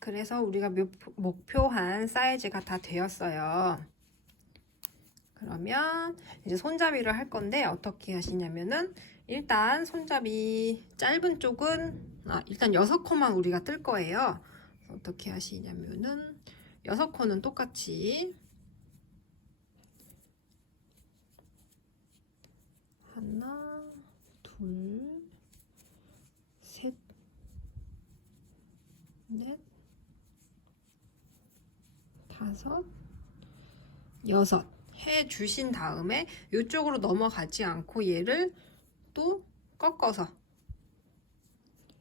그래서 우리가 목표한 사이즈가 다 되었어요. 그러면 이제 손잡이를 할 건데 어떻게 하시냐면은 일단 손잡이 짧은 쪽은 일단 6코만 우리가 뜰 거예요. 어떻게 하시냐면은 6코는 똑같이 하나, 둘, 셋, 넷, 다섯, 여섯 해 주신 다음에 이쪽으로 넘어가지 않고 얘를 또 꺾어서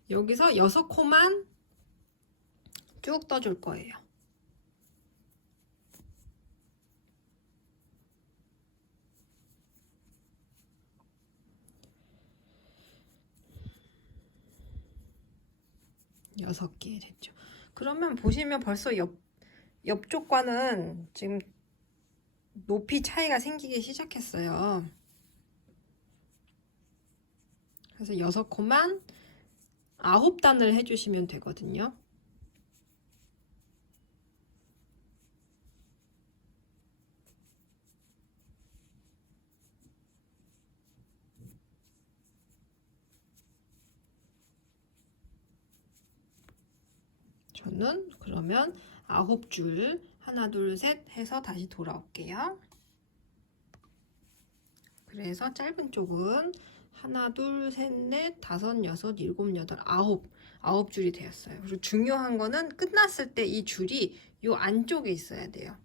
여기서 6코만 쭉 떠줄 거예요. 여섯 개 됐죠. 그러면 보시면 벌써 옆쪽과는 지금 높이 차이가 생기기 시작했어요. 그래서 6코만 9단을 해주시면 되거든요. 저는 그러면 9줄 하나 둘 셋 해서 다시 돌아올게요. 그래서 짧은 쪽은 하나 둘 셋 넷 다섯 여섯 일곱 여덟 아홉 줄이 되었어요. 그리고 중요한 거는 끝났을 때 이 줄이 요 안쪽에 있어야 돼요.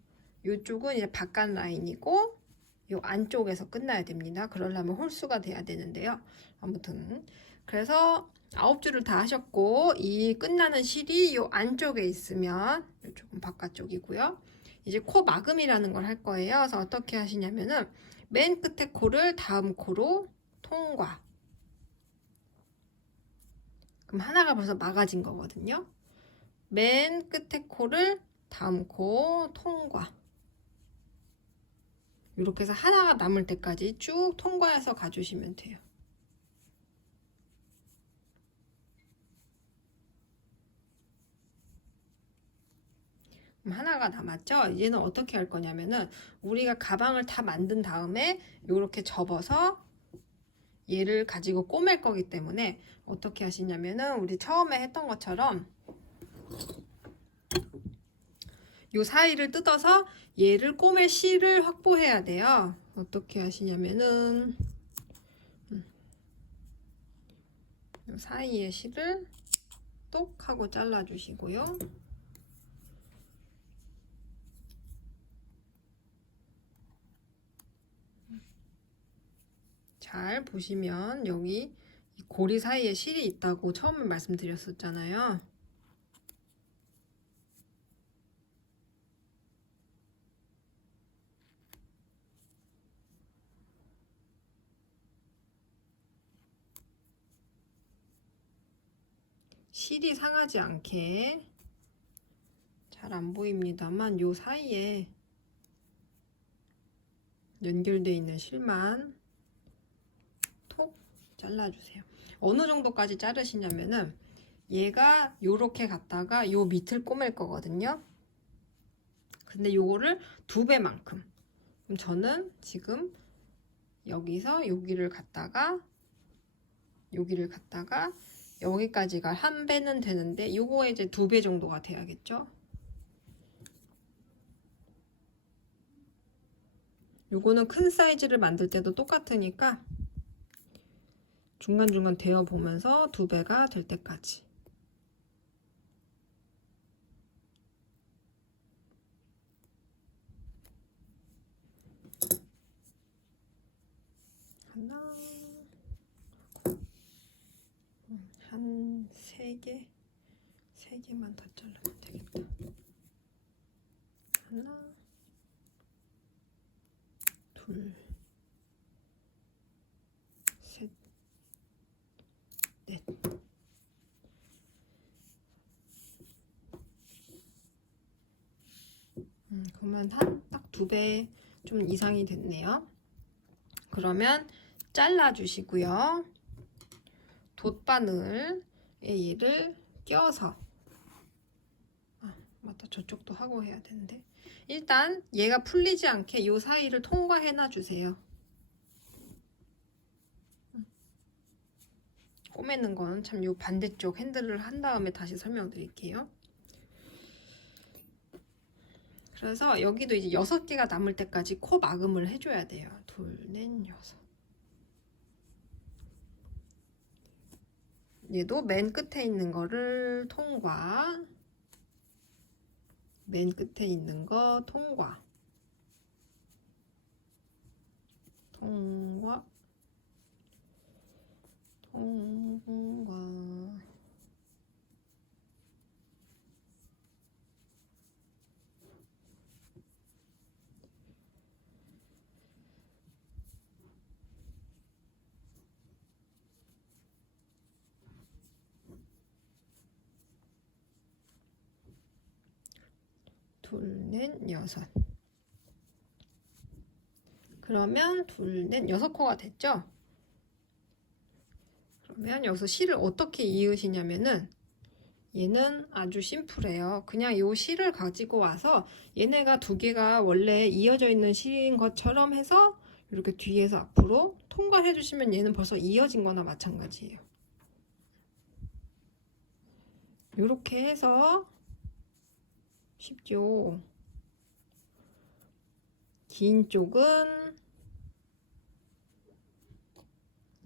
요쪽은 이제 바깥 라인이고 요 안쪽에서 끝나야 됩니다. 그러려면 홀수가 돼야 되는데요. 아무튼 그래서 9줄을 다 하셨고 이 끝나는 실이 요 안쪽에 있으면 이쪽은 바깥쪽이고요. 이제 코 마금이라는 걸 할 거예요. 그래서 어떻게 하시냐면은 맨 끝에 코를 다음 코로 통과. 그럼 하나가 벌써 막아진 거거든요. 맨 끝에 코를 다음 코 통과. 이렇게 해서 하나가 남을 때까지 쭉 통과해서 가주시면 돼요. 하나가 남았죠? 이제는 어떻게 할 거냐면은 우리가 가방을 다 만든 다음에 이렇게 접어서 얘를 가지고 꼬맬 거기 때문에 어떻게 하시냐면은 우리 처음에 했던 것처럼 요 사이를 뜯어서 얘를 꼬맬 실을 확보해야 돼요. 어떻게 하시냐면은 요 사이의 실을 똑 하고 잘라 주시고요. 잘 보시면 여기 고리 사이에 실이 있다고 처음에 말씀드렸었잖아요. 실이 상하지 않게 잘 안 보입니다만 요 사이에 연결되어 있는 실만 톡 잘라주세요. 어느 정도까지 자르시냐면은 얘가 요렇게 갔다가 요 밑을 꼬맬 거거든요. 근데 요거를 2배만큼. 그럼 저는 지금 여기서 여기를 갔다가 여기까지가 1배는 되는데 요거에 이제 2배 정도가 돼야겠죠. 요거는 큰 사이즈를 만들 때도 똑같으니까 중간중간 데워 보면서 2배가 될 때까지. 하나, 한 3개, 3개만 더 자르면 되겠다. 하나, 둘, 셋, 넷. 그러면 딱 2배 좀 이상이 됐네요. 그러면 잘라주시고요. 돗바늘에 얘를 껴서 저쪽도 하고 해야 되는데 일단 얘가 풀리지 않게 이 사이를 통과해 놔주세요. 꼬매는 거는 참 요 반대쪽 핸들을 한 다음에 다시 설명드릴게요. 그래서 여기도 이제 6개가 남을 때까지 코 막음을 해줘야 돼요. 2, 넷, 6. 얘도 맨 끝에 있는 거를 통과, 맨 끝에 있는 거 통과, 통과, 통과. 둘, 넷, 6. 그러면 둘, 넷, 6코가 됐죠? 그러면 여기서 실을 어떻게 이으시냐면은 얘는 아주 심플해요. 그냥 요 실을 가지고 와서 얘네가 2개가 원래 이어져 있는 실인 것처럼 해서 이렇게 뒤에서 앞으로 통과를 해주시면 얘는 벌써 이어진 거나 마찬가지예요. 이렇게 해서 쉽죠? 긴 쪽은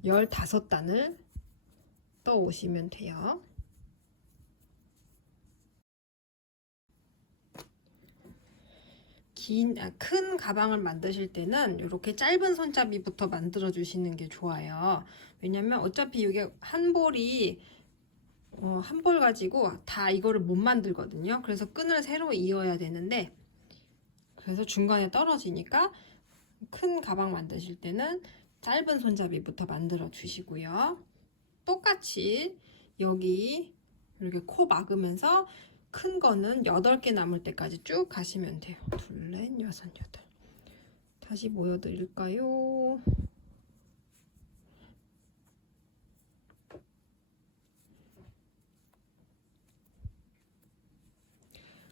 15단을 떠오시면 돼요. 큰 가방을 만드실 때는 이렇게 짧은 손잡이부터 만들어 주시는 게 좋아요. 왜냐면 어차피 이게 한 볼이 한 볼 가지고 다 이거를 못 만들거든요. 그래서 끈을 새로 이어야 되는데 그래서 중간에 떨어지니까 큰 가방 만드실 때는 짧은 손잡이부터 만들어 주시고요. 똑같이 여기 이렇게 코 막으면서 큰 거는 8개 남을 때까지 쭉 가시면 돼요. 2, 넷, 6, 8. 다시 보여드릴까요?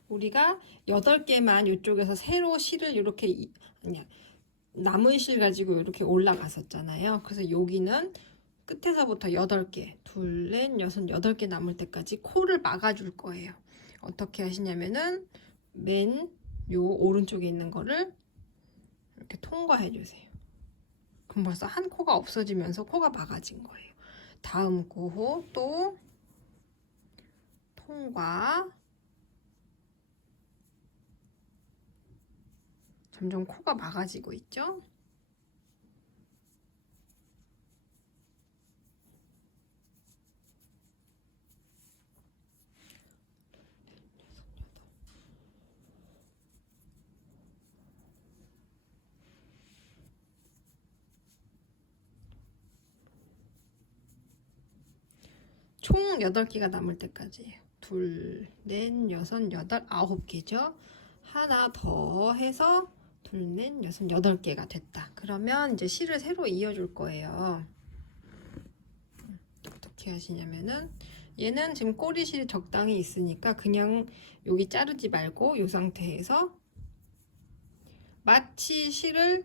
우리가 8개만 이쪽에서 새로 실을 이렇게 남은 실 가지고 이렇게 올라갔었잖아요. 그래서 여기는 끝에서부터 8개, 2, 넷, 6, 8개 남을 때까지 코를 막아줄 거예요. 어떻게 하시냐면은 맨 요 오른쪽에 있는 거를 이렇게 통과해 주세요. 그럼 벌써 한 코가 없어지면서 코가 막아진 거예요. 다음 코 또 통과. 점점 코가 막아지고 있죠? 총 8개가 남을 때까지예요. 2, 넷, 6, 8, 9개죠. 하나 더 해서 2, 넷, 6, 8개가 됐다. 그러면 이제 실을 새로 이어줄 거예요. 어떻게 하시냐면은 얘는 지금 꼬리실이 적당히 있으니까 그냥 여기 자르지 말고 이 상태에서 마치 실을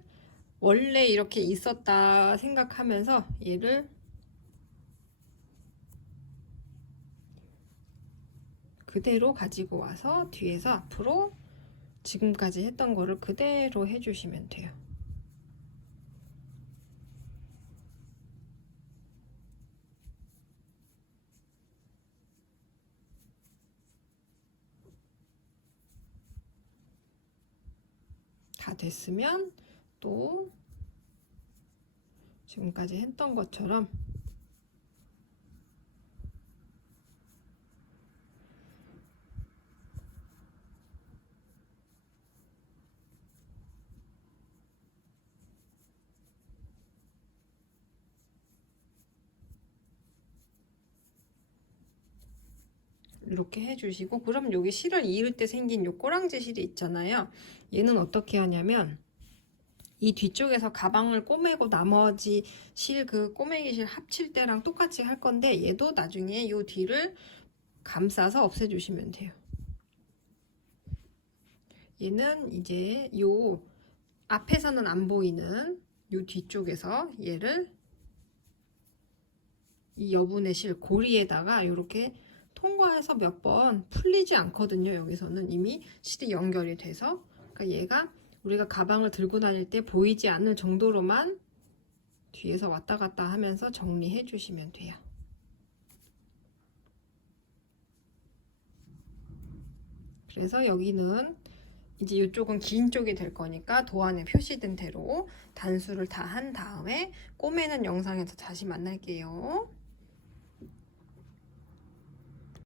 원래 이렇게 있었다 생각하면서 얘를 그대로 가지고 와서 뒤에서 앞으로 지금까지 했던 거를 그대로 해주시면 돼요. 다 됐으면 또 지금까지 했던 것처럼 이렇게 해주시고, 그럼 여기 실을 이을 때 생긴 요 꼬랑지 실이 있잖아요. 얘는 어떻게 하냐면 이 뒤쪽에서 가방을 꼬매고 나머지 실, 그 꼬매기 실 합칠 때랑 똑같이 할 건데 얘도 나중에 요 뒤를 감싸서 없애주시면 돼요. 얘는 이제 요 앞에서는 안 보이는 요 뒤쪽에서 얘를 이 여분의 실 고리에다가 이렇게 통과해서 몇 번 풀리지 않거든요. 여기서는 이미 실이 연결이 돼서. 그러니까 얘가 우리가 가방을 들고 다닐 때 보이지 않을 정도로만 뒤에서 왔다 갔다 하면서 정리해 주시면 돼요. 그래서 여기는 이제 이쪽은 긴 쪽이 될 거니까 도안에 표시된 대로 단수를 다 한 다음에 꼬매는 영상에서 다시 만날게요.